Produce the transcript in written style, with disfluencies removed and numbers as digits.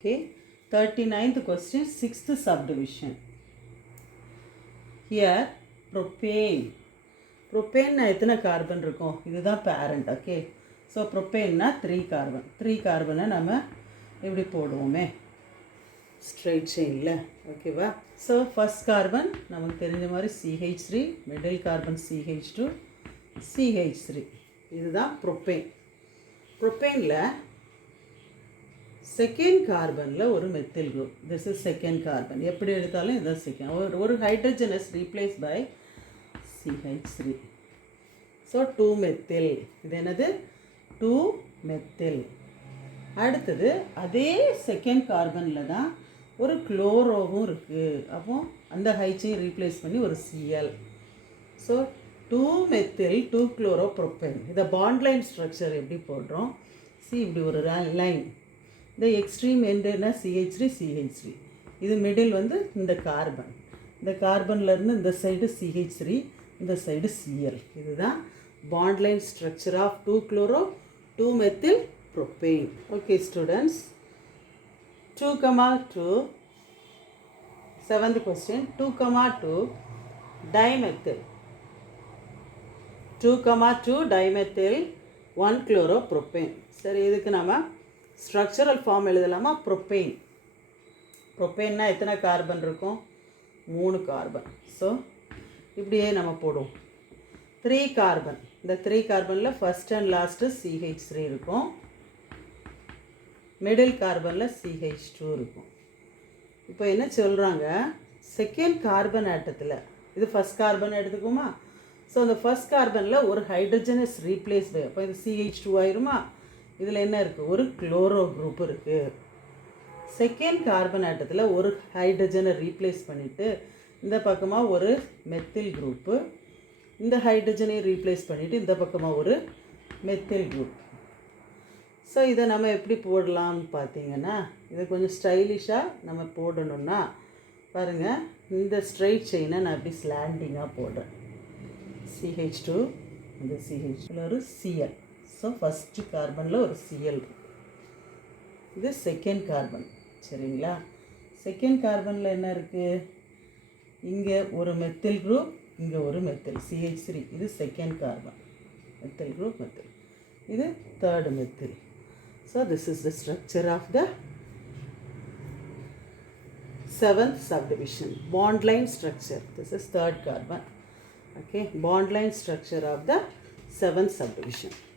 Okay, 39th question, 6th subdivision. Here, propane. Propane எத்தனை carbon இருக்கும்? இதுதான் parent, okay. So, propane 3 carbon. 3 carbon நம்ம எப்படி போடுவோமே straight chainல, okay வா? So, first carbon நமக்கு தெரிஞ்ச மாதிரி CH3, middle carbon CH2, CH3. இதுதான் propane. Propaneல செகண்ட் கார்பனில் ஒரு methyl group. This is second carbon. எப்படி எடுத்தாலும் இதுதான் செகண்ட். ஒரு hydrogen is replace by CH3. So 2 methyl. இது என்னது? 2 மெத்தில். அடுத்தது அதே செகண்ட் கார்பனில் தான் ஒரு குளோரோவும் இருக்குது. அப்போ அந்த ஹைச்சையும் ரீப்ளேஸ் பண்ணி ஒரு Cl. So 2 methyl 2 chloro propane. இதை பாண்ட் லைன் ஸ்ட்ரக்சர் எப்படி போடுறோம்? இப்படி ஒரு லைன். இந்த எக்ஸ்ட்ரீம் எண்டு என்ன? CH3 CH3. இது மிடில் வந்து இந்த கார்பன். இந்த கார்பன்லேருந்து இந்த சைடு CH3, இந்த சைடு Cl. இதுதான் bond line structure of 2 chloro 2 methyl propane. Okay students, 2,2 7th question, 2,2 dimethyl. 2,2 dimethyl 1 chloropropane. சரி, இதுக்கு நம்ம ஸ்ட்ரக்சரல் ஃபார்ம் எழுதலாமா? ப்ரொப்பெயின். ப்ரொப்பெயின்னா எத்தனை கார்பன் இருக்கும்? 3 கார்பன். ஸோ இப்படியே நம்ம போடுவோம். 3 கார்பன். இந்த 3 கார்பனில் ஃபஸ்ட் அண்ட் லாஸ்ட்டு CH3 இருக்கும். மிடில் கார்பனில் CH2 இருக்கும். இப்போ என்ன சொல்கிறாங்க? செகண்ட் கார்பன் ஆட்டத்தில் இது ஃபஸ்ட் கார்பன் எடுத்துக்குமா? ஸோ அந்த ஃபஸ்ட் கார்பனில் ஒரு ஹைட்ரஜன் இஸ் ரீப்ளேஸ் பை, அப்போ இது CH2 ஆயிருமா? இதில் என்ன இருக்குது? ஒரு குளோரோ குரூப் இருக்குது. செகண்ட் கார்பன் ஆட்டத்தில் ஒரு ஹைட்ரஜனை ரீப்ளேஸ் பண்ணிவிட்டு இந்த பக்கமாக ஒரு மெத்தில் குரூப்பு, இந்த ஹைட்ரஜனை ரீப்ளேஸ் பண்ணிவிட்டு இந்த பக்கமாக ஒரு மெத்தில் குரூப். ஸோ இதை நம்ம எப்படி போடலாம்னு பார்த்தீங்கன்னா, இதை கொஞ்சம் ஸ்டைலிஷாக நம்ம போடணுன்னா பாருங்கள், இந்த ஸ்ட்ரைட் செயினை நான் இப்படி ஸ்லாண்டிங்காக போடுறேன். CH2, இந்த CH2 ஒரு Cl. ஸோ ஃபஸ்ட்டு கார்பனில் ஒரு Cl. இது செகண்ட் கார்பன். சரிங்களா? செகண்ட் கார்பனில் என்ன இருக்குது? இங்கே ஒரு மெத்தில் குரூப், இங்கே ஒரு மெத்தில் CH3. இது second carbon. Methyl group methyl. இது third methyl. So this is the structure of the 7th subdivision. Bond line structure. This is third carbon. Okay, bond line structure of the 7th subdivision.